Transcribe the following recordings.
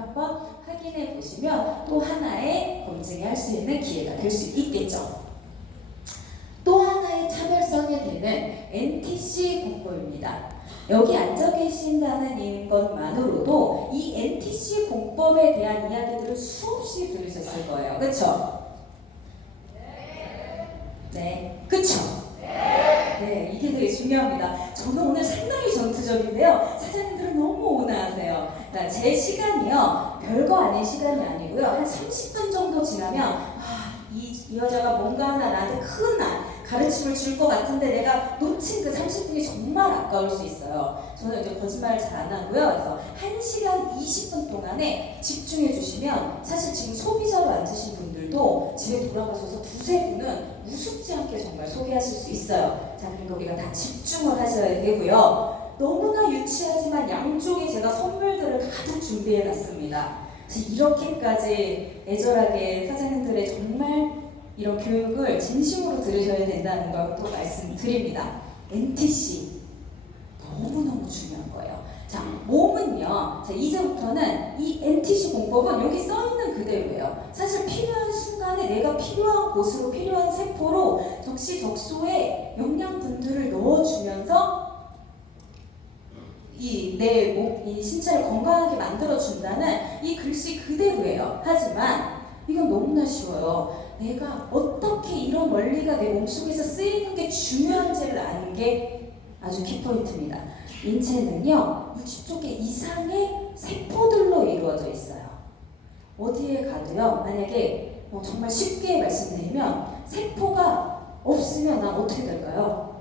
한번 확인해 보시면 또 하나의 검증할 수 있는 기회가 될 수 있겠죠. 또 하나의 차별성이 되는 NTC 공법입니다. 여기 앉아 계신다는 것만으로도 이 NTC 공법에 대한 이야기들을 수없이 들으셨을 거예요. 그쵸? 네. 그쵸? 네, 이게 되게 중요합니다. 저는 오늘 상당히 전투적인데요. 사장님들은 너무 온화하세요. 제 시간이요. 별거 아닌 시간이 아니고요. 한 30분 정도 지나면 이 여자가 뭔가 하나 나한테 큰 가르침을 줄 것 같은데 내가 놓친 그 30분이 정말 아까울 수 있어요. 저는 이제 거짓말을 잘 안 하고요. 그래서 1시간 20분 동안에 집중해 주시면 사실 지금 소비자로 앉으신 분들도 집에 돌아가셔서 두세 분은 우습지 않게 정말 소개하실 수 있어요. 자, 그리고 우리가 다 집중을 하셔야 되고요. 너무나 유치하지만 양쪽에 제가 선물들을 가득 준비해 놨습니다. 이렇게까지 애절하게 사장님들의 정말 이런 교육을 진심으로 들으셔야 된다는 걸 또 말씀드립니다. NTC 너무너무 중요한 거예요. 자, 몸은요. 자, 이제부터는 이 NTC 공법은 여기 써있는 그대로예요. 사실 필요한 순간에 내가 필요한 곳으로 필요한 세포로 적시적소에 영양분들을 넣어주면서 이 신체를 건강하게 만들어준다는 이 글씨 그대로예요. 하지만 이건 너무나 쉬워요. 내가 어떻게 이런 원리가 내 몸속에서 쓰이는 게 중요한지를 아는 게 아주 키포인트입니다. 인체는요, 60조 개 이상의 세포들로 이루어져 있어요. 어디에 가도요, 만약에 정말 쉽게 말씀드리면 세포가 없으면 난 어떻게 될까요?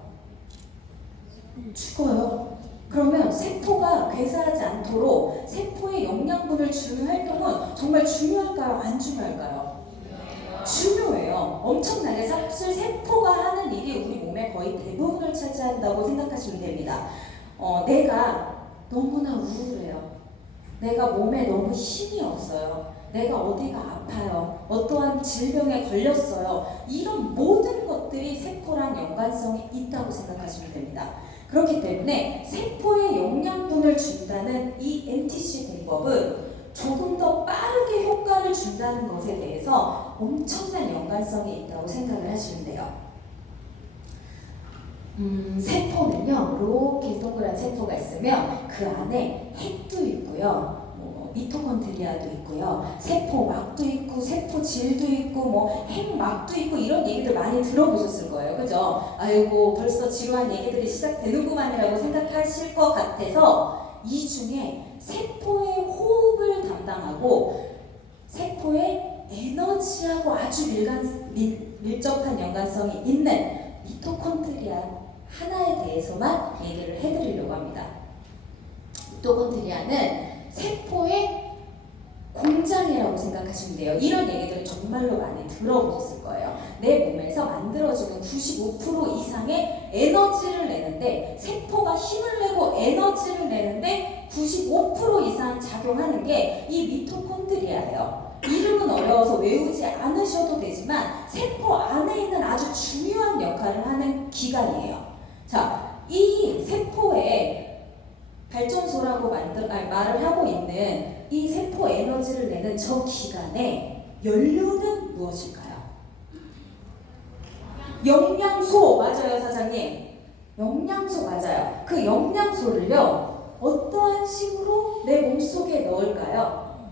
죽어요. 그러면 세포가 괴사하지 않도록 세포에 영양분을 주는 활동은 정말 중요할까요? 안 중요할까요? 중요해요. 엄청나게 사실 세포가 하는 일이 우리 몸의 거의 대부분을 차지한다고 생각하시면 됩니다. 내가 너무나 우울해요. 내가 몸에 너무 힘이 없어요. 내가 어디가 아파요. 어떠한 질병에 걸렸어요. 이런 모든 것들이 세포랑 연관성이 있다고 생각하시면 됩니다. 그렇기 때문에 세포에 영양분을 준다는 이 NTC 공법은 조금 더 빠르게 효과를 준다는 것에 대해서 엄청난 연관성이 있다고 생각을 하시면 돼요. 세포는요, 이렇게 동그란 세포가 있으면 그 안에 핵도 있고요. 미토콘드리아도 있고요. 세포막도 있고 세포질도 있고 핵막도 있고 이런 얘기들 많이 들어보셨을 거예요. 그죠? 아이고 벌써 지루한 얘기들이 시작되는구만이라고 생각하실 것 같아서 이 중에 세포의 호흡을 담당하고 세포의 에너지하고 아주 밀접한 연관성이 있는 미토콘드리아 하나에 대해서만 얘기를 해드리려고 합니다. 미토콘드리아는 세포의 공장이라고 생각하시면 돼요. 이런 얘기들을 정말로 많이 들어보셨을 거예요. 내 몸에서 만들어지는 95% 이상의 에너지를 내는데 세포가 힘을 내고 에너지를 내는데 95% 이상 작용하는 게 이 미토콘드리아예요. 이름은 어려워서 외우지 않으셔도 되지만 세포 안에 있는 아주 중요한 역할을 하는 기관이에요. 자, 이 세포에 발전소라고 말을 하고 있는 이 세포 에너지를 내는 저 기관의 연료는 무엇일까요? 영양소 맞아요, 사장님. 영양소 맞아요. 그 영양소를요, 어떠한 식으로 내 몸속에 넣을까요?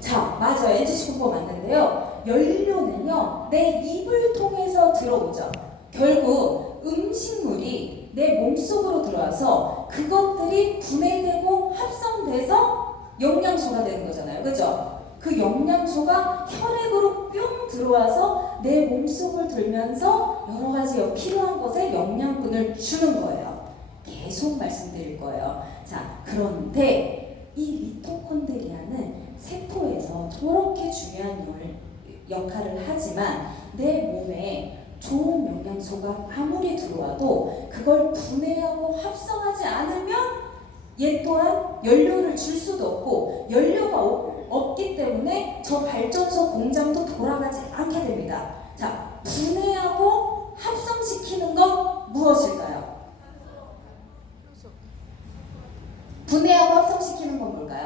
자, 맞아요. NTC 공법 맞는데요. 연료는요, 내 입을 통해서 들어오죠. 결국 음식물이 내 몸속으로 들어와서 그것들이 분해되고 합성돼서 영양소가 되는 거잖아요. 그죠? 그 영양소가 혈액으로 뿅 들어와서 내 몸속을 들면서 여러 가지 필요한 곳에 영양분을 주는 거예요. 계속 말씀드릴 거예요. 자, 그런데 이 미토콘드리아는 세포에서 저렇게 중요한 역할을 하지만 내 몸에 좋은 영양소가 아무리 들어와도 그걸 분해하고 합성하지 않으면 얘 또한 연료를 줄 수도 없고 연료가 없기 때문에 저 발전소 공장도 돌아가지 않게 됩니다. 자, 분해하고 합성시키는 건 무엇일까요? 분해하고 합성시키는 건 뭘까요?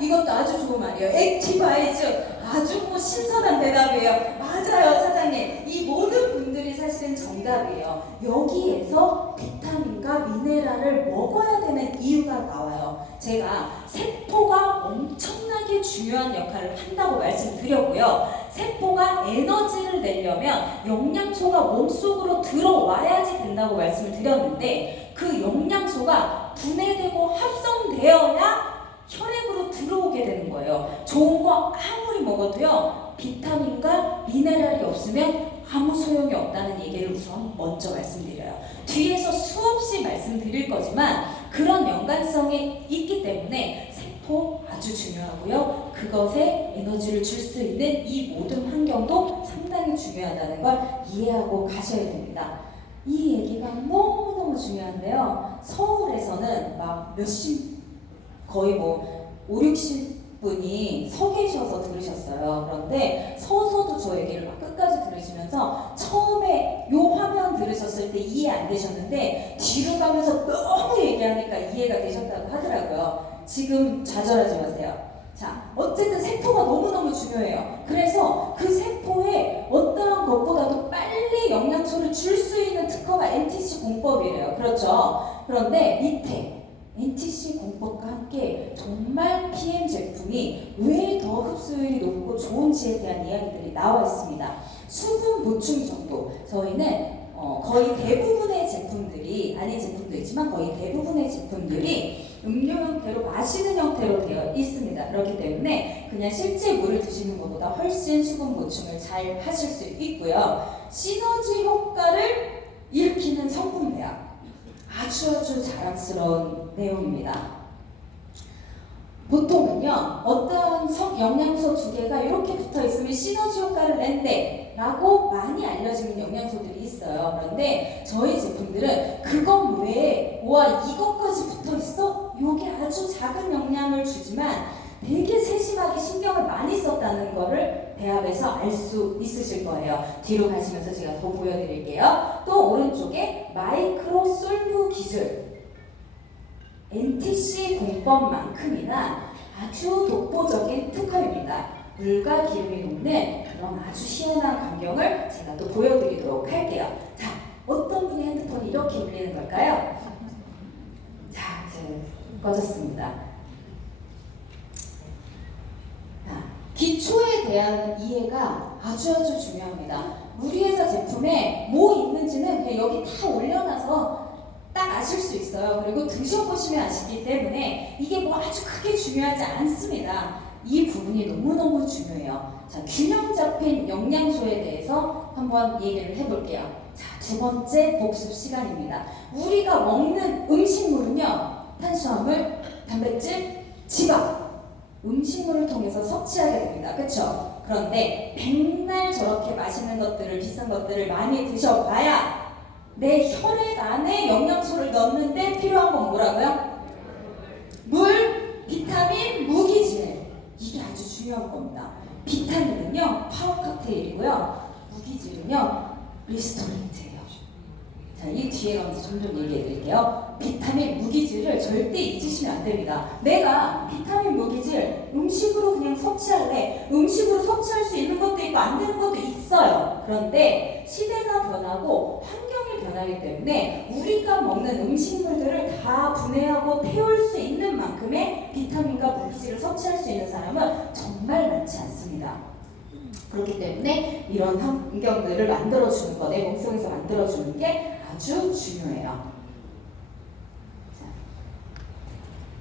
이것도 아주 좋은 말이에요. 액티바이즈. 아주 신선한 대답이에요. 맞아요, 사장님. 이 모든 분들이 사실은 정답이에요. 여기에서 비타민과 미네랄을 먹어야 되는 이유가 나와요. 제가 세포가 엄청나게 중요한 역할을 한다고 말씀드렸고요. 세포가 에너지를 내려면 영양소가 몸속으로 들어와야지 된다고 말씀을 드렸는데, 그 영양소가 분해되고 합성되어야 혈액으로 들어오게 되는 거예요. 좋은 거 아무리 먹어도요, 비타민과 미네랄이 없으면 아무 소용이 없다는 얘기를 우선 먼저 말씀드려요. 뒤에서 수없이 말씀드릴 거지만 그런 연관성이 있기 때문에 세포 아주 중요하고요. 그것에 에너지를 줄 수 있는 이 모든 환경도 상당히 중요하다는 걸 이해하고 가셔야 됩니다. 이 얘기가 너무너무 중요한데요. 서울에서는 막 거의 뭐 5, 60분이 서 계셔서 들으셨어요. 그런데 서서도 저 얘기를 막 끝까지 들으시면서 처음에 요 화면 들으셨을 때 이해 안 되셨는데 뒤로 가면서 너무 얘기하니까 이해가 되셨다고 하더라고요. 지금 좌절하지 마세요. 자, 어쨌든 세포가 너무너무 중요해요. 그래서 그 세포에 어떠한 것보다도 빨리 영양소를 줄 수 있는 특허가 NTC 공법이래요. 그렇죠? 그런데 밑에 NTC 공법과 함께 정말 PM 제품이 왜 더 흡수율이 높고 좋은지에 대한 이야기들이 나와 있습니다. 수분 보충 정도. 저희는 거의 대부분의 제품들이, 아닌 제품도 있지만 거의 대부분의 제품들이 음료 형태로, 마시는 형태로 되어 있습니다. 그렇기 때문에 그냥 실제 물을 드시는 것보다 훨씬 수분 보충을 잘 하실 수 있고요. 시너지 효과를 일으키는 성분 배합. 아주 자랑스러운 내용입니다. 보통은요, 어떤 영양소 두 개가 이렇게 붙어 있으면 시너지 효과를 낸대 라고 많이 알려지는 영양소들이 있어요. 그런데 저희 제품들은 그것 외에 와 이것까지 붙어 있어? 이게 아주 작은 영향을 주지만 되게 세심하게 신경을 많이 썼다는 거를 배합에서 알 수 있으실 거예요. 뒤로 가시면서 제가 더 보여드릴게요. 또 오른쪽에 마이크로 솔류 기술, NTC 공법만큼이나 아주 독보적인 특허입니다. 물과 기름이 녹는 그런 아주 시원한 광경을 제가 또 보여드리도록 할게요. 자, 어떤 분의 핸드폰이 이렇게 울리는 걸까요? 자, 이제 꺼졌습니다. 기초에 대한 이해가 아주 중요합니다. 우리 회사 제품에 뭐 있는지는 그냥 여기 다 올려놔서 딱 아실 수 있어요. 그리고 드셔보시면 아시기 때문에 이게 뭐 아주 크게 중요하지 않습니다. 이 부분이 너무너무 중요해요. 자, 균형 잡힌 영양소에 대해서 한번 얘기를 해볼게요. 자, 두 번째 복습 시간입니다. 우리가 먹는 음식물은요, 탄수화물, 단백질, 지방, 음식물을 통해서 섭취하게 됩니다. 그쵸? 그런데 백날 저렇게 맛있는 것들을, 비싼 것들을 많이 드셔봐야 내 혈액 안에 영양소를 넣는데 필요한 건 뭐라고요? 물, 비타민, 무기질. 이게 아주 중요한 겁니다. 비타민은요, 파워 칵테일이고요. 무기질은요, 리스토렌트예요. 자, 이 뒤에 가면서 점점 얘기해 드릴게요. 비타민, 무기질을 절대 잊으시면 안 됩니다. 내가 비타민, 무기질 음식으로 그냥 섭취할래. 음식으로 섭취할 수 있는 것도 있고 안 되는 것도 있어요. 그런데 시대가 변하고 환경이 변하기 때문에 우리가 먹는 음식물들을 다 분해하고 태울 수 있는 만큼의 비타민과 무기질을 섭취할 수 있는 사람은 정말 많지 않습니다. 그렇기 때문에 이런 환경들을 만들어주는 거, 내 몸속에서 만들어주는 게 아주 중요해요. 자,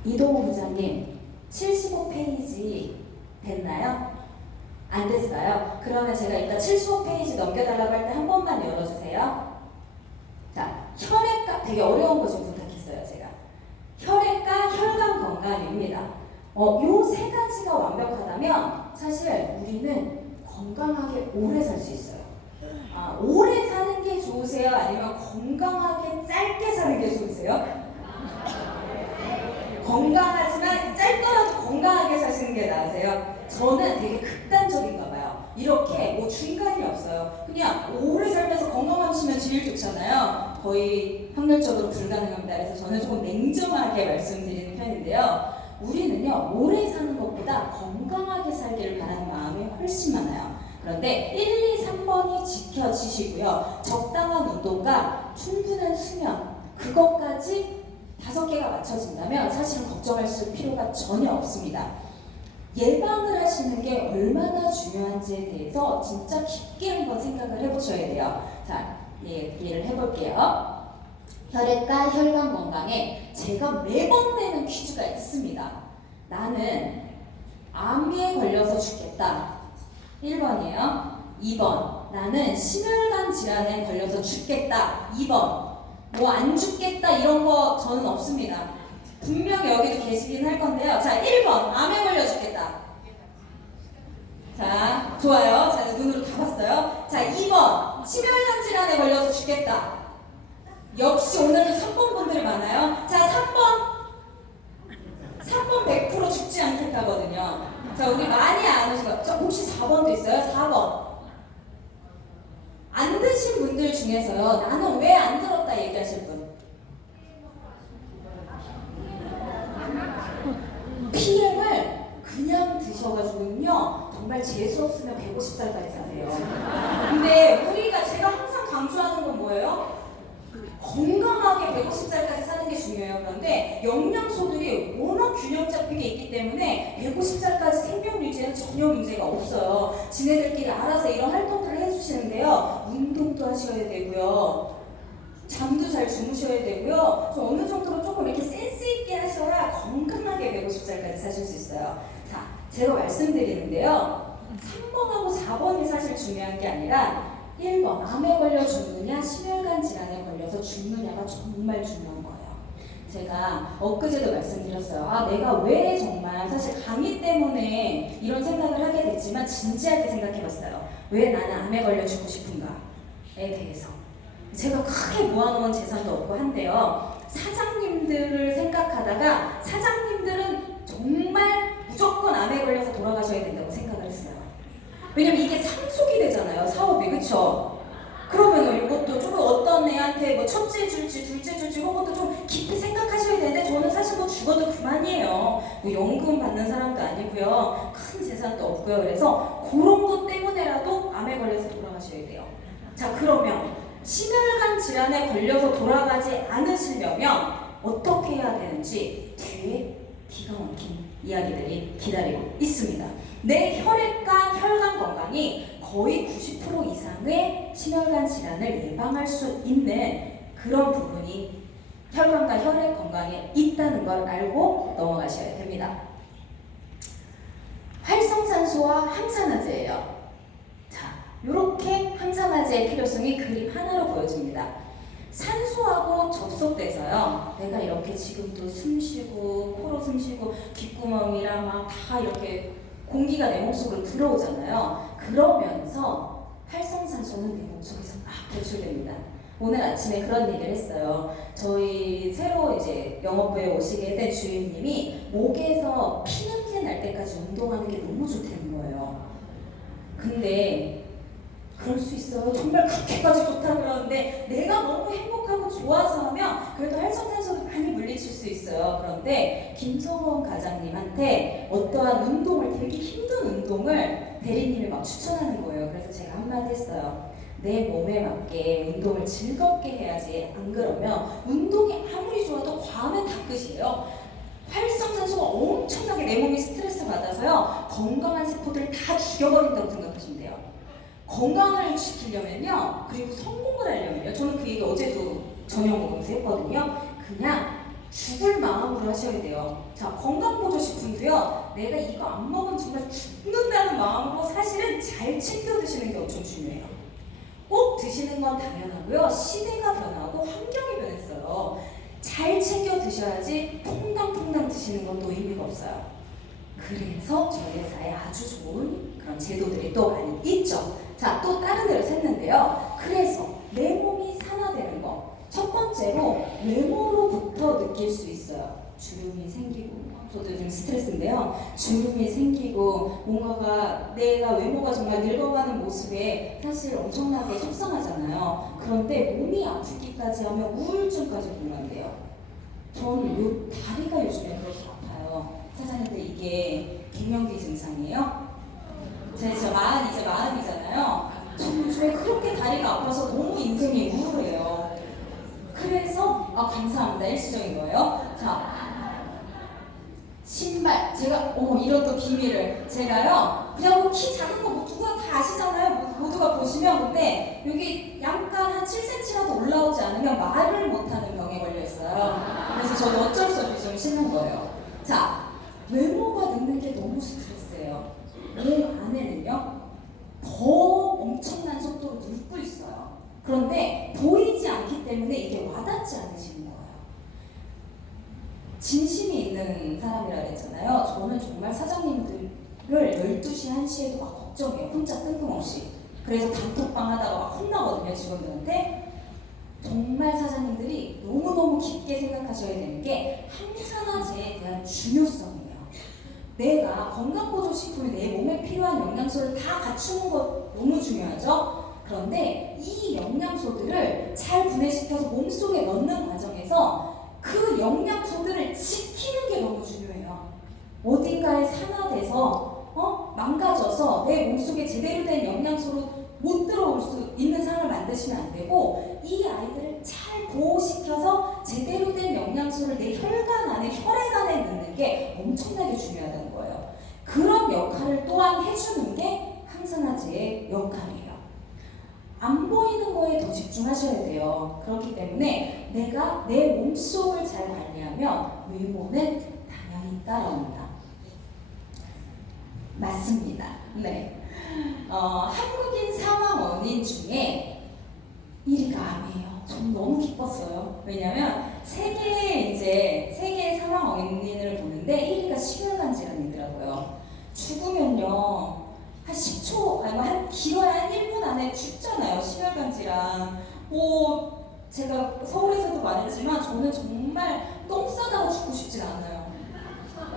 이동호 부장님, 75페이지 됐나요? 안 됐어요? 그러면 제가 이따 75페이지 넘겨달라고 할 때 한 번만 열어주세요. 자, 혈액과, 되게 어려운 거 좀 부탁했어요, 제가. 혈액과 혈관 건강입니다. 요 세 가지가 완벽하다면 사실 우리는 건강하게 오래 살 수 있어요. 오래 사는 게 좋으세요? 아니면 건강하게 짧게 사는 게 좋으세요? 건강하지만 짧더라도 건강하게 사시는 게 나으세요? 저는 되게 극단적인가 봐요. 이렇게 뭐 중간이 없어요. 그냥 오래 살면서 건강하시면 제일 좋잖아요. 거의 확률적으로 불가능합니다. 그래서 저는 조금 냉정하게 말씀드리는 편인데요. 우리는요, 오래 사는 것보다 건강하게 살기를 바라는 마음이 훨씬 많아요. 그런데 1, 2, 3번이 지켜지시고요. 적당한 운동과 충분한 수면, 그것까지 5개가 맞춰진다면 사실은 걱정하실 필요가 전혀 없습니다. 예방을 하시는 게 얼마나 중요한지에 대해서 진짜 깊게 한번 생각을 해보셔야 돼요. 자, 얘기를 해볼게요. 혈액과 혈관 건강에 제가 매번 내는 퀴즈가 있습니다. 나는 암에 걸려서 죽겠다. 1번이에요. 2번. 나는 심혈관 질환에 걸려서 죽겠다. 2번. 뭐 안 죽겠다 이런 거 저는 없습니다. 분명히 여기도 계시긴 할 건데요. 자, 1번. 암에 걸려 죽겠다. 자, 좋아요. 자, 눈으로 다 봤어요. 자, 2번. 심혈관 질환에 걸려서 죽겠다. 역시 오늘도 3번 분들이 많아요. 자, 3번 100% 죽지 않겠다거든요. 자, 우리 많이 안 오시고, 자, 혹시 4번도 있어요? 4번. 안 드신 분들 중에서요, 나는 왜 안 들었다 얘기하실 분. PM을 그냥 드셔가지고요, 정말 재수 없으면 150살까지 사세요. 근데 우리가 제가 항상 강조하는 건 뭐예요? 건강하게 150살까지 사는 게 중요해요. 그런데 영양소들이 워낙 균형 잡히게 있기 때문에 150살까지 생명 유지에는 전혀 문제가 없어요. 지네들끼리 알아서 이런 활동들을 해주시는데요. 운동도 하셔야 되고요. 잠도 잘 주무셔야 되고요. 좀 어느 정도로 조금 이렇게 센스 있게 하셔야 건강하게 150살까지 사실 수 있어요. 자, 제가 말씀드리는데요. 3번하고 4번이 사실 중요한 게 아니라 1번, 암에 걸려 죽느냐, 심혈관 질환에 걸려서 죽느냐가 정말 중요한 거예요. 제가 엊그제도 말씀드렸어요. 아, 내가 왜 정말 사실 강의 때문에 이런 생각을 하게 됐지만 진지하게 생각해봤어요. 왜 나는 암에 걸려 죽고 싶은가에 대해서. 제가 크게 모아놓은 재산도 없고 한데요. 사장님들을 생각하다가 사장님들은 정말 무조건 암에 걸려서 돌아가셔야 된다고 생각을 했어요. 왜냐면 이게 상속이 되잖아요, 사업이. 그쵸? 그러면 이것도 조금 어떤 애한테 뭐 첫째 줄지 둘째 줄지 이런 것도 좀 깊이 생각하셔야 되는데, 저는 사실 뭐 죽어도 그만이에요. 뭐 연금 받는 사람도 아니고요, 큰 재산도 없고요. 그래서 그런 것 때문에라도 암에 걸려서 돌아가셔야 돼요. 자, 그러면 심혈관 질환에 걸려서 돌아가지 않으시려면 어떻게 해야 되는지 뒤에 기가 막힌 이야기들이 기다리고 있습니다. 내 혈액과 혈관 건강이 거의 90% 이상의 심혈관 질환을 예방할 수 있는 그런 부분이 혈관과 혈액 건강에 있다는 걸 알고 넘어가셔야 됩니다. 활성산소와 항산화제예요. 자, 이렇게 항산화제의 필요성이 그림 하나로 보여집니다. 산소하고 접속돼서요, 내가 이렇게 지금도 숨쉬고 코로 숨쉬고 귓구멍이랑 막 다 이렇게 공기가 내 몸속으로 들어오잖아요. 그러면서 활성산소는 내 몸속에서 막 배출됩니다. 오늘 아침에 그런 얘기를 했어요. 저희 새로 이제 영업부에 오시게 된 주임님이 목에서 피냄새 날 때까지 운동하는 게 너무 좋다는 거예요. 근데 그럴 수 있어요. 정말 그렇게까지 좋다 그러는데 내가 너무 행복하고 좋아서 하면 그래도 활성산소도 많이 물리칠 수 있어요. 그런데 김성원 과장님한테 어떠한 운동을, 되게 힘든 운동을 대리님이 막 추천하는 거예요. 그래서 제가 한마디 했어요. 내 몸에 맞게 운동을 즐겁게 해야지. 안 그러면 운동이 아무리 좋아도 과하면 다 끝이에요. 활성산소가 엄청나게 내 몸이 스트레스 받아서요, 건강한 세포들을 다 죽여버린다고 생각하시면 돼요. 건강을 지키려면요, 그리고 성공을 하려면요, 저는 그 얘기 어제도 저녁 먹으면서 했거든요. 그냥 죽을 마음으로 하셔야 돼요. 자, 건강보조식품도요, 내가 이거 안 먹으면 정말 죽는다는 마음으로 사실은 잘 챙겨 드시는 게 엄청 중요해요. 꼭 드시는 건 당연하고요. 시대가 변하고 환경이 변했어요. 잘 챙겨 드셔야지 퐁당퐁당 드시는 건 또 의미가 없어요. 그래서 저희 회사에 아주 좋은 그런 제도들이 또 많이 있죠. 자, 또 다른 데로 샜는데요. 그래서 내 몸이 산화되는 거. 첫 번째로 외모로부터 느낄 수 있어요. 주름이 생기고, 저도 요즘 스트레스인데요. 주름이 생기고, 뭔가가 내가 외모가 정말 늙어가는 모습에 사실 엄청나게 속상하잖아요. 그런데 몸이 아프기까지 하면 우울증까지 공감돼요. 저는 다리가 요즘에 그렇게 아파요. 사장님들 이게 갱년기 증상이에요? 제가 이제 마흔이잖아요. 저 요즘에 그렇게 다리가 아파서 너무 인생이 우울해요. 그래서 감사합니다. 일시적인 거예요. 자, 신발 제가 이런 또 비밀을 제가요 그냥 키 작은 거 누가 다 아시잖아요. 모두가 보시면 근데 여기 약간 한 7cm라도 올라오지 않으면 말을 못하는 병에 걸려 있어요. 그래서 저도 어쩔 수 없이 좀 신는 거예요. 자, 외모가 늙는 게 너무 스트레스예요. 몸 안에는요 더 엄청난 속도로 늙고 있어요. 그런데 보이지 않기 때문에 이게 와닿지 않으시는 거예요. 진심이 있는 사람이라 그랬잖아요. 저는 정말 사장님들을 12시, 1시에도 막 걱정해요. 혼자 뜬금없이. 그래서 단톡방 하다가 막 혼나거든요, 직원들한테. 정말 사장님들이 너무너무 깊게 생각하셔야 되는 게 항산화제에 대한 중요성이에요. 내가 건강보조식품이 내 몸에 필요한 영양소를 다 갖추는 것 너무 중요하죠? 그런데 이 영양소들을 잘 분해시켜서 몸속에 넣는 과정에서 그 영양소들을 지키는 게 너무 중요해요. 어딘가에 산화돼서 망가져서 내 몸속에 제대로 된 영양소로 못 들어올 수 있는 상황을 만드시면 안 되고 이 아이들을 잘 보호시켜서 제대로 된 영양소를 내 혈관 안에, 혈액 안에 넣는 게 엄청나게 중요하다는 거예요. 그런 역할을 또한 해주는 게 항산화제의 역할이에요. 안 보이는 거에 더 집중하셔야 돼요. 그렇기 때문에 내가 내 몸속을 잘 관리하면 외모는 당연히 따라옵니다. 맞습니다. 네. 한국인 사망 원인 중에 1위가 암이에요. 저는 너무 기뻤어요. 왜냐면 세계의 사망 원인을 보는데 1위가 심혈관 질환이더라고요. 죽으면요. 한 10초, 한 길어야 한 1분 안에 죽잖아요. 심혈관 질환. 제가 서울에서도 말했지만 저는 정말 똥 싸다가 죽고 싶진 않아요.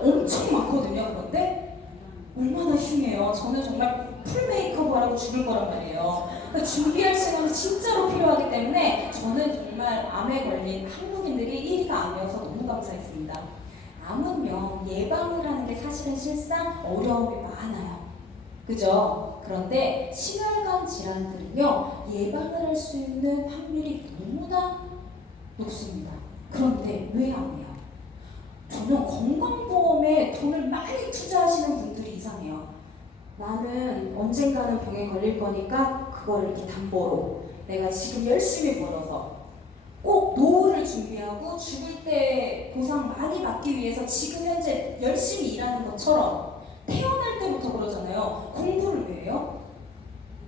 엄청 많거든요. 그런데 얼마나 흉해요. 저는 정말 풀 메이크업을 하고 죽을 거란 말이에요. 그러니까 준비할 시간이 진짜로 필요하기 때문에 저는 정말 암에 걸린 한국인들이 1위가 암이어서 너무 감사했습니다. 암은요, 예방을 하는 게 사실은 실상 어려움이 많아요. 그죠? 그런데 심혈관 질환들은요, 예방을 할 수 있는 확률이 너무나 높습니다. 그런데 왜 암이에요? 저는 건강보험에 돈을 많이 투자하시는 분들이 이상해요. 나는 언젠가는 병에 걸릴 거니까 그걸 이렇게 담보로 내가 지금 열심히 벌어서 꼭 노후를 준비하고 죽을 때 보상 많이 받기 위해서 지금 현재 열심히 일하는 것처럼 태어날 때부터 그러잖아요. 공부를 왜 해요?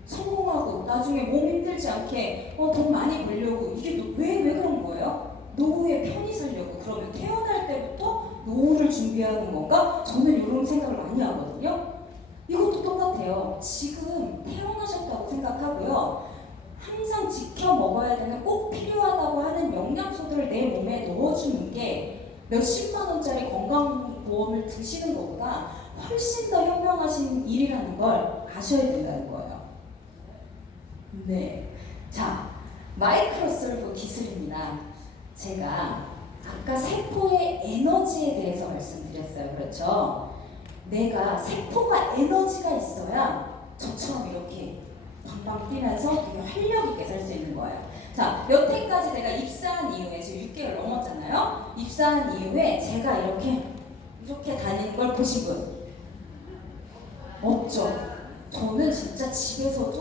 성공하고 나중에 몸 힘들지 않게 돈 많이 벌려고 이게 왜 그런 거예요? 노후에 편히 살려고. 그러면 태어날 때부터 노후를 준비하는 건가? 저는 이런 생각을 많이 하거든요. 이것도 똑같아요. 지금 태어나셨다고 생각하고요. 항상 지켜 먹어야 되는 꼭 필요하다고 하는 영양소들을 내 몸에 넣어주는 게 몇십만 원짜리 건강보험을 드시는 것보다 훨씬 더 현명하신 일이라는 걸 아셔야 된다는 거예요. 네. 자, 마이크로솔브 기술입니다. 제가 아까 세포의 에너지에 대해서 말씀드렸어요. 그렇죠? 내가 세포가 에너지가 있어야 저처럼 이렇게 방방 뛰면서 되게 활력 있게 살 수 있는 거예요. 자, 여태까지 제가 입사한 이후에 지금 6개월 넘었잖아요. 입사한 이후에 제가 이렇게 다니는 걸 보신 분 없죠? 저는 진짜 집에서도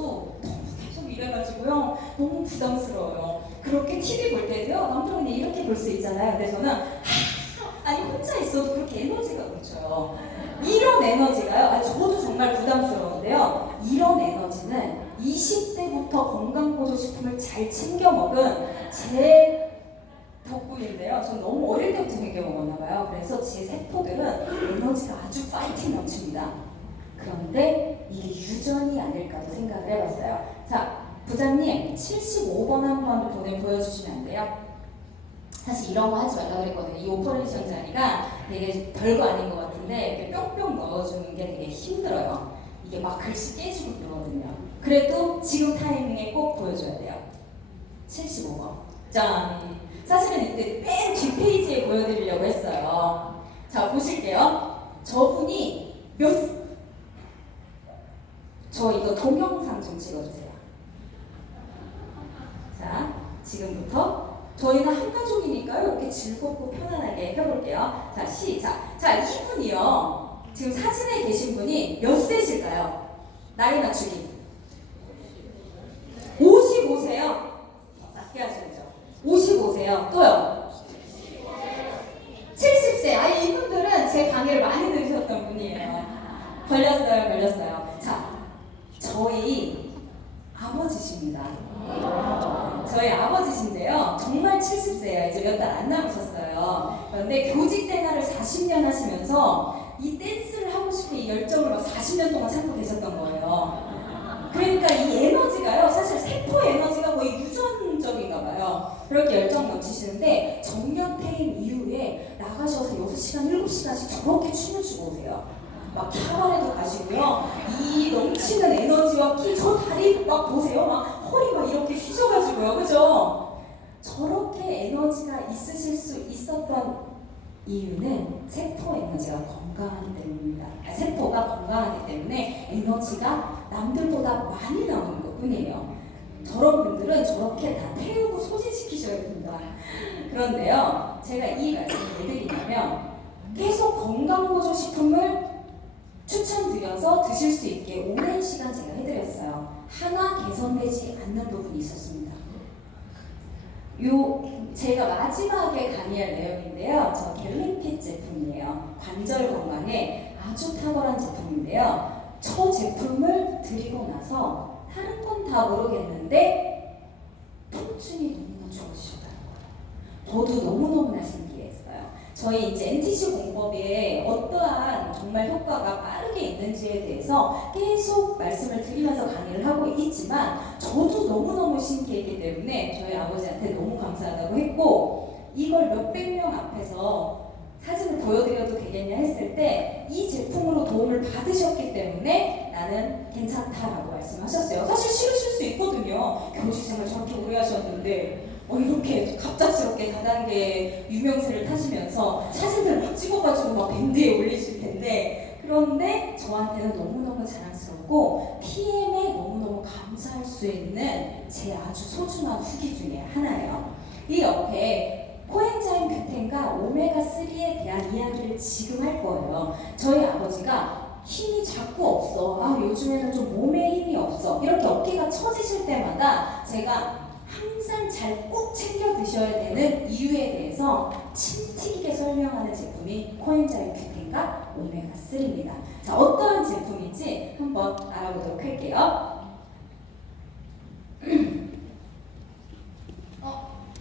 너무 계속 일해가지고요. 너무 부담스러워요. 그렇게 TV 볼 때도요. 남편이 이렇게 볼 수 있잖아요. 근데 저는 아니 혼자 있어도 그렇게 에너지가 넘쳐요. 이런 에너지가요. 저도 정말 부담스러운데요. 이런 에너지는 20대부터 건강보조식품을 잘 챙겨 먹은 제 덕분인데요. 전 너무 어릴 때부터 챙겨 먹었나 봐요. 그래서 제 세포들은 에너지가 아주 파이팅 넘칩니다. 그런데 이게 유전이 아닐까도 생각을 해봤어요. 자, 부장님 75번 한번 보여주시면 안 돼요? 사실 이런 거 하지 말라고 그랬거든요. 이 오퍼레이션 자리가 되게 별거 아닌 것 같은데 이렇게 뿅뿅 넣어주는 게 되게 힘들어요. 이게 막 글씨 깨지고 그러거든요. 그래도 지금 타이밍에 꼭 보여줘야 돼요. 75번. 짠! 사실은 이때 맨 뒷페이지에 보여드리려고 했어요. 자, 보실게요. 저분이 저 이거 동영상 좀 찍어주세요. 자, 지금부터 저희는 한 가족이니까요. 이렇게 즐겁고 편안하게 해볼게요. 자, 시작. 자, 이분이요. 지금 사진에 계신 분이 몇 세실까요? 나이 맞추기. 55세요. 낮게 하셔야죠. 55세요. 또요. 70세. 아, 이분들은 제 강의를 많이 들으셨던 분이에요. 걸렸어요. 자, 저희 아버지십니다. 저희 아버지신데요. 정말 70세예요. 이제 몇 달 안 남으셨어요. 그런데 교직 생활을 40년 하시면서 이 댄스를 하고 싶은 이 열정을 막 40년 동안 참고 계셨던 거예요. 그러니까 이 에너지가요. 사실 세포 에너지가 거의 유전적인가 봐요. 그렇게 열정 넘치시는데 정년 퇴임 이후에 나가셔서 6시간, 7시간씩 저렇게 춤을 추고 오세요. 막 캐바레도 가시고요. 이 넘치는 에너지와 저 다리 막 보세요. 막 허리 막 이렇게 휘져가지고요. 그죠? 저렇게 에너지가 있으실 수 있었던 이유는 세포 에너지가 건강하기 때문입니다. 세포가 건강하기 때문에 에너지가 남들보다 많이 나오는 것 뿐이에요. 저런 분들은 저렇게 다 태우고 소진시키셔야 됩니다. 그런데요, 제가 이 말씀을 왜 드리냐면 계속 건강보조식품을 추천드려서 드실 수 있게 오랜 시간 제가 해드렸어요. 하나 개선되지 않는 부분이 있었습니다. 제가 마지막에 강의할 내용인데요. 저 갤린핏 제품이에요. 관절 건강에 아주 탁월한 제품인데요. 저 제품을 드리고 나서 다른 건 다 모르겠는데 통증이 너무나 좋아지셨다는 거예요. 저도 너무너무나 신기했어요. 저희 이제 NTC 공법에 어떠한 정말 효과가 빠르게 있는지에 대해서 계속 말씀을 드리면서 강의를 하고 있지만 저도 너무너무 신기했기 때문에 저희 아버지한테 너무 감사하다고 했고 이걸 몇백 명 앞에서 사진을 보여드려도 되겠냐 했을 때 이 제품으로 도움을 받으셨기 때문에 나는 괜찮다라고 말씀하셨어요. 사실 싫으실 수 있거든요. 교직생활 저렇게 오래 하셨는데 이렇게 갑작스럽게 다단계 유명세를 타시면서 사진들 막 찍어가지고 막 밴드에 올리실 텐데 그런데 저한테는 너무너무 자랑스럽고 PM에 너무너무 감사할 수 있는 제 아주 소중한 후기 중에 하나예요. 이 옆에 코엔자임 큐텐과 오메가3에 대한 이야기를 지금 할 거예요. 저희 아버지가 힘이 자꾸 없어. 요즘에는 좀 몸에 힘이 없어. 이렇게 어깨가 처지실 때마다 제가 항상 잘 꼭 챙겨 드셔야 되는 이유에 대해서 침 튀기게 설명하는 제품이 코엔자임 큐텐과 오메가3입니다. 자, 어떠한 제품인지 한번 알아보도록 할게요.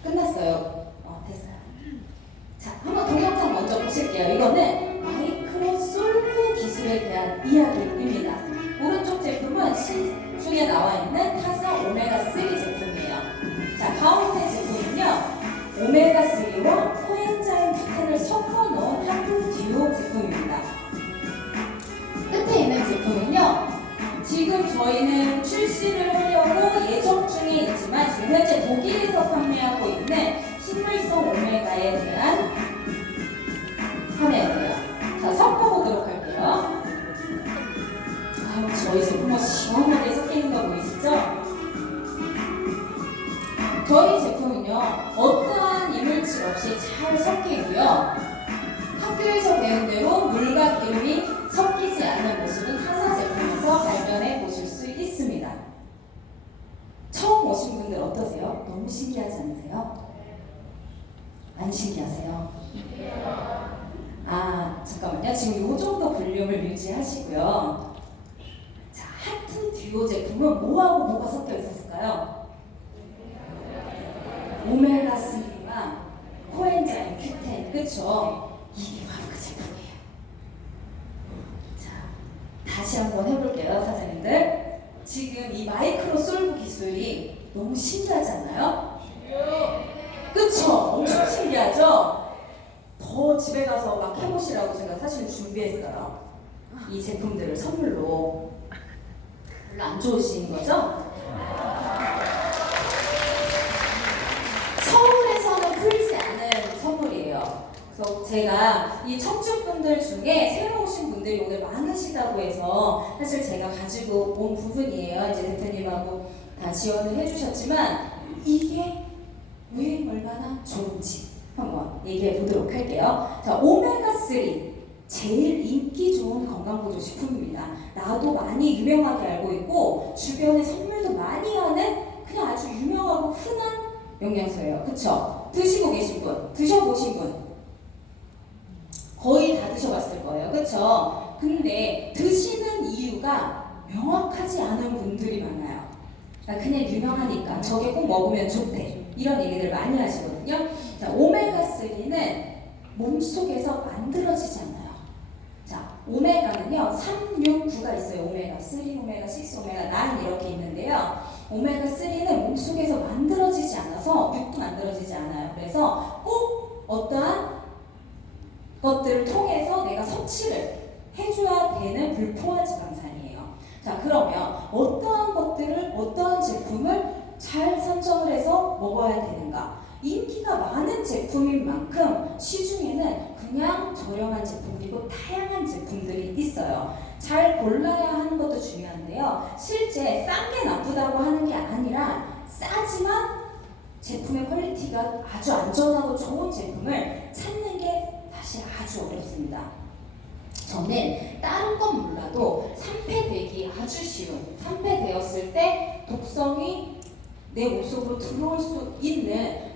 끝났어요. 됐어요. 자, 한번 동영상 먼저 보실게요. 이거는 마이크로 솔브 기술에 대한 이야기입니다. 오른쪽 제품은 시중에 나와 있는 타사 오메가3 제품이에요. 자, 가운데 제품은요, 오메가3와 코엔자임 큐텐을 섞어 놓은 하프 듀오 제품입니다. 끝에 있는 제품은요, 지금 저희는 출시를 하려고 예정 중에 있지만 지금 현재 독일에서 판매하고 있는 식물성 오메가에 대한 판매예요. 자, 섞어보도록 할게요. 저희 제품은 시원하게 섞이는 거 보이시죠? 저희 제품은요, 어떠한 이물질 없이 잘 섞이고요. 학교에서 배운 대로 물과 기름이 섞이지 않는 모습은 타사 제품에서 발견해 보실 수 있습니다. 처음 오신 분들 어떠세요? 너무 신기하지 않으세요? 안 신기하세요? 잠깐만요. 지금 이 정도 볼륨을 유지하시고요. 자, 하프 듀오 제품은 뭐하고 뭐가 섞여 있었을까요? 오메가3와 코엔자임 큐텐, 그쵸? 이게 바로 그 제품이에요. 자, 다시 한번 해볼게요, 사장님들. 지금 이 마이크로 솔브 기술이 너무 신기하지 않나요? 그쵸? 엄청 신기하죠? 더 집에 가서 막 해보시라고 제가 사실 준비했어요. 이 제품들을 선물로. 별로 안 좋으신 거죠? 서울에서는 풀지 않은 선물이에요. 그래서 제가 이 청주분들 중에 새로 오신 분들이 오늘 많으시다고 해서 사실 제가 가지고 온 부분이에요. 이제 대표님하고 다 지원을 해주셨지만 이게 왜 얼마나 좋은지 한번 얘기해 보도록 할게요. 자, 오메가3 제일 인기 좋은 건강보조식품입니다. 나도 많이 유명하게 알고 있고 주변에 선물도 많이 하는 그냥 아주 유명하고 흔한 영양소예요. 그쵸? 드시고 계신 분, 드셔보신 분 거의 다 드셔봤을 거예요. 그쵸? 근데 드시는 이유가 명확하지 않은 분들이 많아요. 그냥 유명하니까 저게 꼭 먹으면 좋대. 이런 얘기들 많이 하시거든요. 자, 오메가3는 몸속에서 만들어지지 않아요. 자, 오메가는요, 3, 6, 9가 있어요. 오메가3, 오메가6, 오메가9 이렇게 있는데요. 오메가3는 몸속에서 만들어지지 않아서 6도 만들어지지 않아요. 그래서 꼭 어떠한 것들을 통해서 내가 섭취를 해줘야 되는 불포화 지방산이에요. 자, 그러면 어떠한 것들을, 어떠한 제품을 잘 선정을 해서 먹어야 되는가? 인기가 많은 제품인 만큼 시중에는 그냥 저렴한 제품 그리고 다양한 제품들이 있어요. 잘 골라야 하는 것도 중요한데요. 실제 싼 게 나쁘다고 하는 게 아니라 싸지만 제품의 퀄리티가 아주 안전하고 좋은 제품을 찾는 게 사실 아주 어렵습니다. 저는 다른 건 몰라도 산패되기 아주 쉬운, 산패되었을 때 독성이 내 몸속으로 들어올 수 있는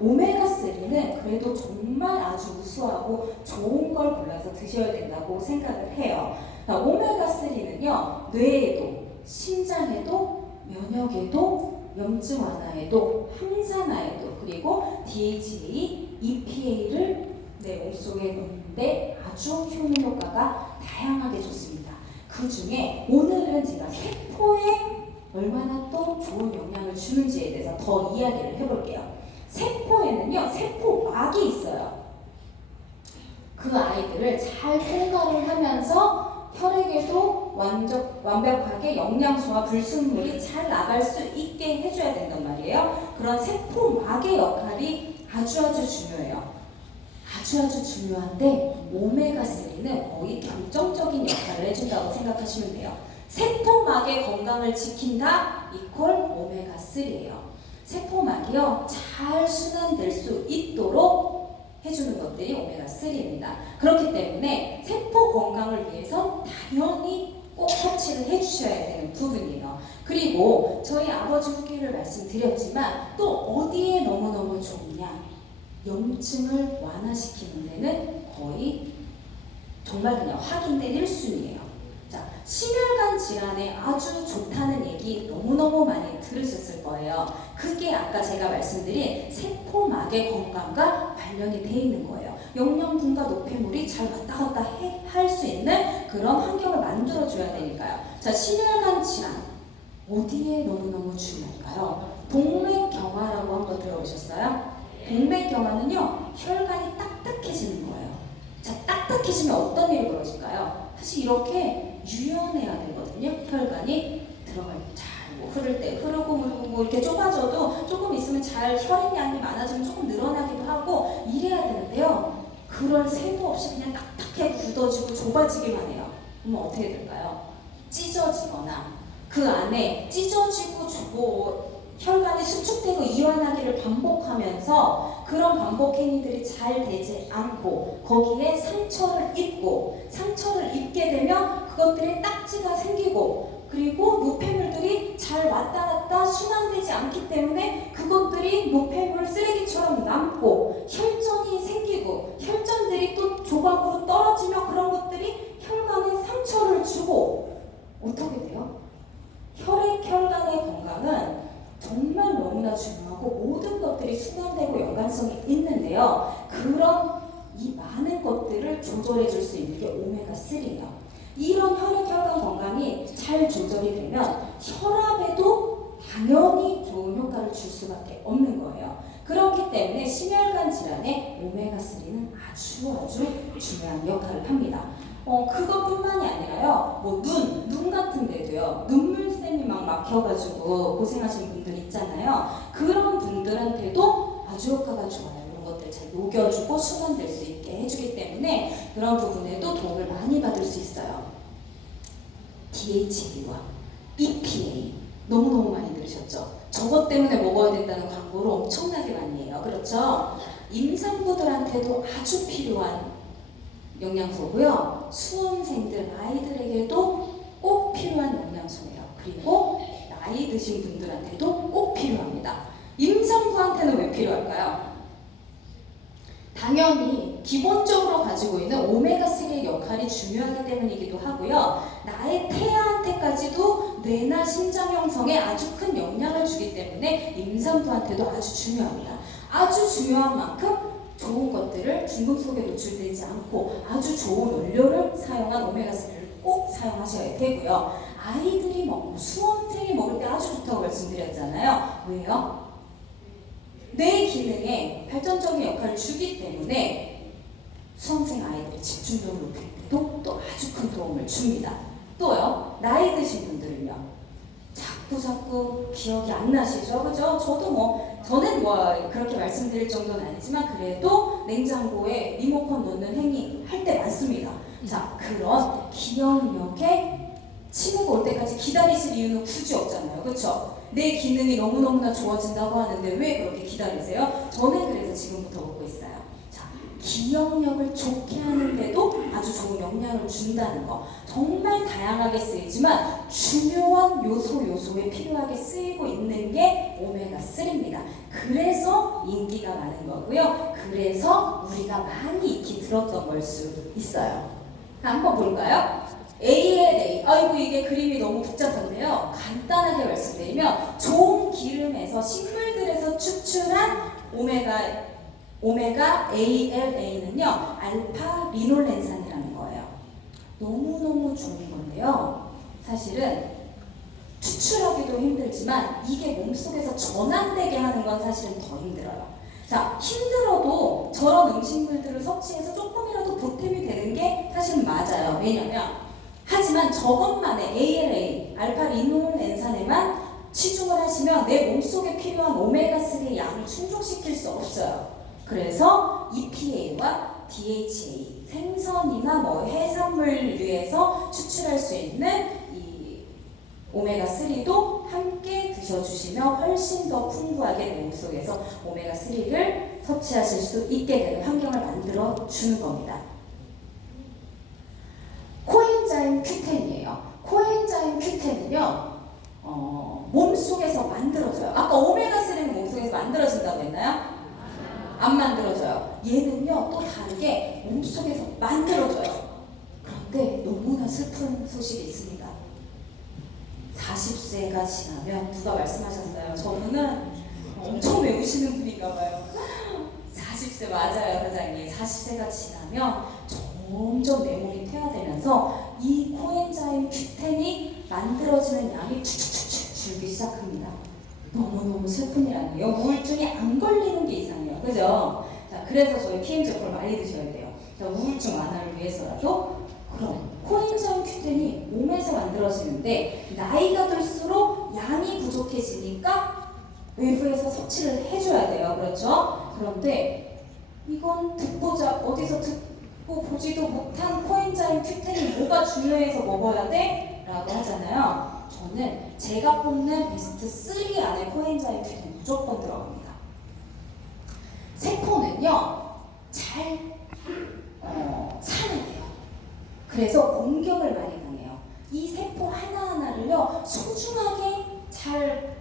오메가3는 그래도 정말 아주 우수하고 좋은 걸 골라서 드셔야 된다고 생각을 해요. 오메가3는요, 뇌에도, 심장에도, 면역에도, 염증 완화에도, 항산화에도, 그리고 DHA, EPA를 내 몸속에 넣는데 아주 효능 효과가 다양하게 좋습니다. 그 중에 오늘은 제가 세포에 얼마나 또 좋은 영향을 주는지에 대해서 더 이야기를 해볼게요. 세포에는요, 세포막이 있어요. 그 아이들을 잘 통과를 하면서 혈액에도 완벽하게 영양소와 불순물이 잘 나갈 수 있게 해줘야 된단 말이에요. 그런 세포막의 역할이 아주 중요해요. 아주 중요한데 오메가3는 거의 결정적인 역할을 해준다고 생각하시면 돼요. 세포막의 건강을 지킨다 이퀄 오메가3예요. 세포막이요, 잘 순환될 수 있도록 해주는 것들이 오메가3입니다. 그렇기 때문에 세포 건강을 위해서 당연히 꼭 섭취를 해주셔야 되는 부분이에요. 그리고 저희 아버지 후기를 말씀드렸지만 또 어디에 너무너무 좋으냐, 염증을 완화시키는 데는 거의 정말 그냥 확인된 1순위예요. 자, 심혈관 질환에 아주 좋다는 얘기 너무너무 많이 들으셨을 거예요. 그게 아까 제가 말씀드린 세포막의 건강과 관련이 돼 있는 거예요. 영양분과 노폐물이 잘 왔다 갔다 할 수 있는 그런 환경을 만들어줘야 되니까요. 자, 심혈관 질환 어디에 너무너무 중요할까요? 동맥경화라고 한번 들어보셨어요? 동맥경화는요, 혈관이 딱딱해지는 거예요. 자, 딱딱해지면 어떤 일이 벌어질까요? 사실 이렇게 유연해야 되거든요. 혈관이 들어갈 때 잘 뭐 흐를 때 흐르고 물고 이렇게 좁아져도 조금 있으면 잘 혈액량이 많아지면 조금 늘어나기도 하고 이래야 되는데요. 그럴 새도 없이 그냥 딱딱해 굳어지고 좁아지기만 해요. 그러면 어떻게 될까요? 찢어지거나 그 안에 찢어지고 혈관이 수축되고 이완하기를 반복하면서 그런 반복 행위들이 잘 되지 않고 거기에 상처를 입게 되면 그것들에 딱지가 생기고 그리고 노폐물들이 잘 왔다 갔다 순환되지 않기 때문에 그것들이 노폐물 쓰레기처럼 남고 혈전이 생기고 혈전들이 또 조각으로 떨어지며 그런 것들이 혈관에 상처를 주고 어떻게 돼요? 혈관의 건강은 정말 너무나 중요하고 모든 것들이 순환되고 연관성이 있는데요. 그런 이 많은 것들을 조절해 줄 수 있는 게 오메가3예요. 이런 혈관 건강이 잘 조절이 되면 혈압에도 당연히 좋은 효과를 줄 수밖에 없는 거예요. 그렇기 때문에 심혈관 질환에 오메가3는 아주 중요한 역할을 합니다. 그것뿐만이 아니라요, 뭐 눈 같은 데도요, 눈물샘이 막 막혀가지고 고생하시는 분들 있잖아요. 그런 분들한테도 아주 효과가 좋아요. 이런 것들 잘 녹여주고 순환될 수 있게 해주기 때문에 그런 부분에도 도움을 많이 받을 수 있어요. DHA와 EPA 너무너무 많이 들으셨죠? 저것 때문에 먹어야 된다는 광고를 엄청나게 많이 해요. 그렇죠? 임산부들한테도 아주 필요한 영양소고요. 수험생들, 아이들에게도 꼭 필요한 영양소예요. 그리고 나이 드신 분들한테도 꼭 필요합니다. 임산부한테는 왜 필요할까요? 당연히 기본적으로 가지고 있는 오메가3의 역할이 중요하기 때문이기도 하고요. 나의 태아한테까지도 뇌나 심장 형성에 아주 큰 영향을 주기 때문에 임산부한테도 아주 중요합니다. 아주 중요한 만큼 좋은 것들을 중금 속에 노출되지 않고 아주 좋은 원료를 사용한 오메가3를 꼭 사용하셔야 되고요. 아이들이 먹고 수험생이 먹을 때 아주 좋다고 말씀드렸잖아요. 왜요? 뇌 기능에 발전적인 역할을 주기 때문에 수험생 아이들의 집중력을 높일 때도 또 아주 큰 도움을 줍니다. 또요, 나이 드신 분들은요, 자꾸 기억이 안 나시죠? 그죠? 저는 그렇게 말씀드릴 정도는 아니지만 그래도 냉장고에 리모컨 놓는 행위 할 때 많습니다. 자, 그런 기억력에 친구가 올 때까지 기다리실 이유는 굳이 없잖아요. 그렇죠? 내 기능이 너무너무나 좋아진다고 하는데 왜 그렇게 기다리세요? 저는 그래서 지금부터 먹고 있어요. 자, 기억력을 좋게 하는데도 아주 좋은 영향을 준다는 거. 정말 다양하게 쓰이지만 중요한 요소에 필요하게 쓰이고 있는 게 오메가3입니다. 그래서 인기가 많은 거고요. 그래서 우리가 많이 익히 들었던 걸 수 있어요. 한번 볼까요? ALA, 아이고 이게 그림이 너무 복잡한데요. 간단하게 말씀드리면 좋은 기름에서 식물들에서 추출한 오메가 ALA는요 알파 리놀렌산이라는 거예요. 너무너무 좋은 건데요. 사실은 추출하기도 힘들지만 이게 몸속에서 전환되게 하는 건 사실은 더 힘들어요. 자, 힘들어도 저런 음식물들을 섭취해서 조금이라도 보탬이 되는 게 사실은 맞아요. 왜냐면 하지만 저것만의 ALA, 알파 리놀렌산에만 치중을 하시면 내 몸속에 필요한 오메가3의 양을 충족시킬 수 없어요. 그래서 EPA와 DHA, 생선이나 해산물류에서 추출할 수 있는 이 오메가3도 함께 드셔주시면 훨씬 더 풍부하게 내 몸속에서 오메가3를 섭취하실 수 있게 되는 환경을 만들어 주는 겁니다. 코엔자임 Q10이에요. 코엔자임 Q10은요, 몸속에서 만들어져요. 아까 오메가3는 몸속에서 만들어진다고 했나요? 안 만들어져요. 얘는요, 또 다르게 몸속에서 만들어져요. 그런데 너무나 슬픈 소식이 있습니다. 40세가 지나면, 누가 말씀하셨어요? 저분은 엄청 외우시는 분인가 봐요. 40세 맞아요, 사장님. 40세가 지나면 점점 내 몸이 퇴화되면서 이 코엔자임 Q10이 만들어지는 양이 축축축 줄기 시작합니다. 너무너무 슬픈 일 아니에요? 우울증이 안 걸리는 게 이상해요. 그죠? 자, 그래서 저희 PM 제품을 많이 드셔야 돼요. 자, 우울증 완화를 위해서라도. 그럼 코엔자임 Q10이 몸에서 만들어지는데 나이가 들수록 양이 부족해지니까 외부에서 섭취를 해줘야 돼요. 그렇죠? 그런데 이건 어디서 듣고 보지도 못한 코엔자임 Q10이 뭐가 중요해서 먹어야 돼? 라고 하잖아요. 저는 제가 뽑는 베스트 3 안에 코엔자임 Q10 무조건 들어갑니다. 세포는요, 잘 살아내요. 그래서 공격을 많이 당해요. 이 세포 하나하나를요, 소중하게 잘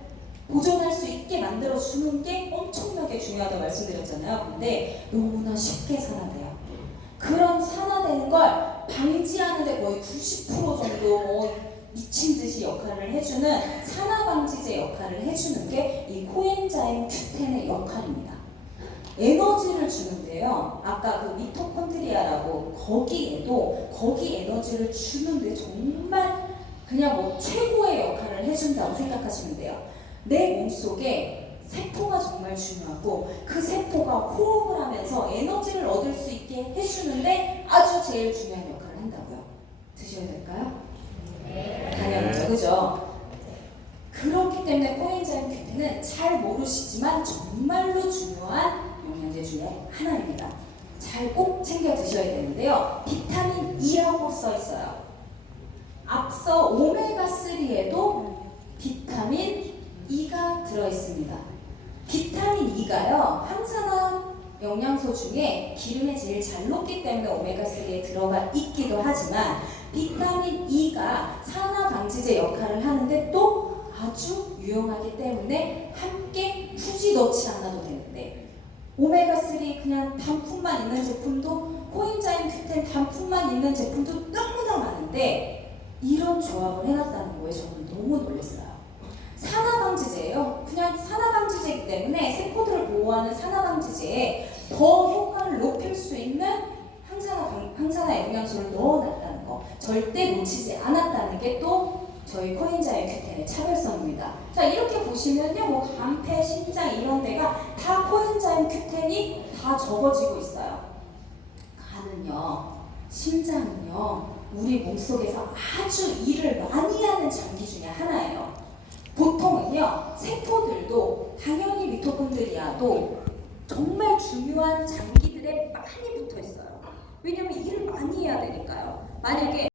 보존할 수 있게 만들어주는 게 엄청나게 중요하다고 말씀드렸잖아요. 근데 너무나 쉽게 산화돼요. 그런 산화되는 걸 방지하는데 거의 90% 정도 미친 듯이 역할을 해주는 산화방지제 역할을 해주는 게 이 코엔자임 Q10의 역할입니다. 에너지를 주는데요. 아까 그 미토콘드리아라고 거기 에너지를 주는데 정말 그냥 최고의 역할을 해준다고 생각하시면 돼요. 내 몸속에 세포가 정말 중요하고 그 세포가 호흡을 하면서 에너지를 얻을 수 있게 해주는데 아주 제일 중요한 역할을 한다고요. 드셔야 될까요? 네. 당연하죠. 그죠? 그렇기 때문에 코엔자임 Q10은 잘 모르시지만 정말로 중요한 영양제 중에 하나입니다. 잘 꼭 챙겨 드셔야 되는데요. 비타민 E라고 써 있어요. 앞서 오메가3에도 비타민 E가 들어있습니다. 비타민 E가요, 항산화 영양소 중에 기름에 제일 잘 녹기 때문에 오메가3에 들어가 있기도 하지만 비타민 E가 산화 방지제 역할을 하는데 또 아주 유용하기 때문에 함께 굳이 넣지 않아도 되는데 오메가3 그냥 단품만 있는 제품도 코엔자임 Q10 단품만 있는 제품도 너무나 많은데 이런 조합을 해놨다는 거에 저는 너무 놀랐어요. 산화방지제예요. 그냥 산화방지제이기 때문에 세포들을 보호하는 산화방지제에 더 효과를 높일 수 있는 항산화 영양소를 넣어놨다는 거, 절대 놓치지 않았다는 게 또 저희 코엔자임 Q10의 차별성입니다. 자, 이렇게 보시면요, 뭐 간폐, 심장 이런 데가 다 코엔자임 Q10이 다 적어지고 있어요. 간은요, 심장은요, 우리 몸속에서 아주 일을 많이 하는 장기 중에 하나예요. 보통은요, 세포들도 당연히 미토콘드리아도 정말 중요한 장기들에 많이 붙어 있어요. 왜냐면 일을 많이 해야 되니까요. 만약에